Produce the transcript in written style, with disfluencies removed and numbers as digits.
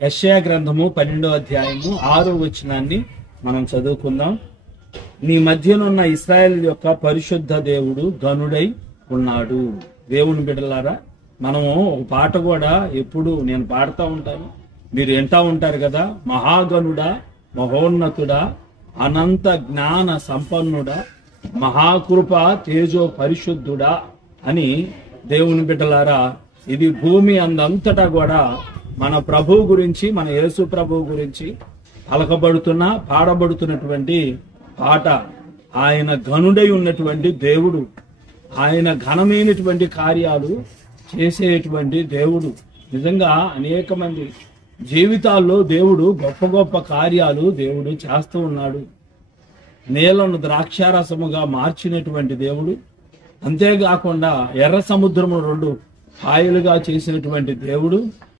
యెషయా గ్రంథము 12వ అధ్యాయము 6వ వచనాన్ని మనం చదువుకుందాం. నీ మధ్యనున్న ఇశ్రాయేలు యొక్క పరిశుద్ధ దేవుడు ఘనుడై ఉన్నాడు. దేవుని బిడ్డలారా, మనము ఒక పాట కూడా ఎప్పుడు నేను పాడుతూ ఉంటాను, మీరు వింటా ఉంటారు కదా. మహాగణుడా, మహోన్నతుడా, అనంత జ్ఞాన సంపన్నుడా, మహాకృప తేజో పరిశుద్ధుడా అని. దేవుని బిడ్డలారా, ఇది భూమి అందంతటా కూడా మన ప్రభువు గురించి, మన యేసు ప్రభువు గురించి పలకబడుతున్న, పాడబడుతున్నటువంటి పాట. ఆయన ఘనుడై ఉన్నటువంటి దేవుడు, ఆయన ఘనమైనటువంటి కార్యాలు చేసేటువంటి దేవుడు. నిజంగా అనేక మంది జీవితాల్లో దేవుడు గొప్ప గొప్ప కార్యాలు దేవుడు చేస్తూ ఉన్నాడు. నీళ్లను ద్రాక్షారసముగా మార్చినటువంటి దేవుడు, అంతేకాకుండా ఎర్ర సముద్రము 2 హాయిలుగా చేసినటువంటి దేవుడు,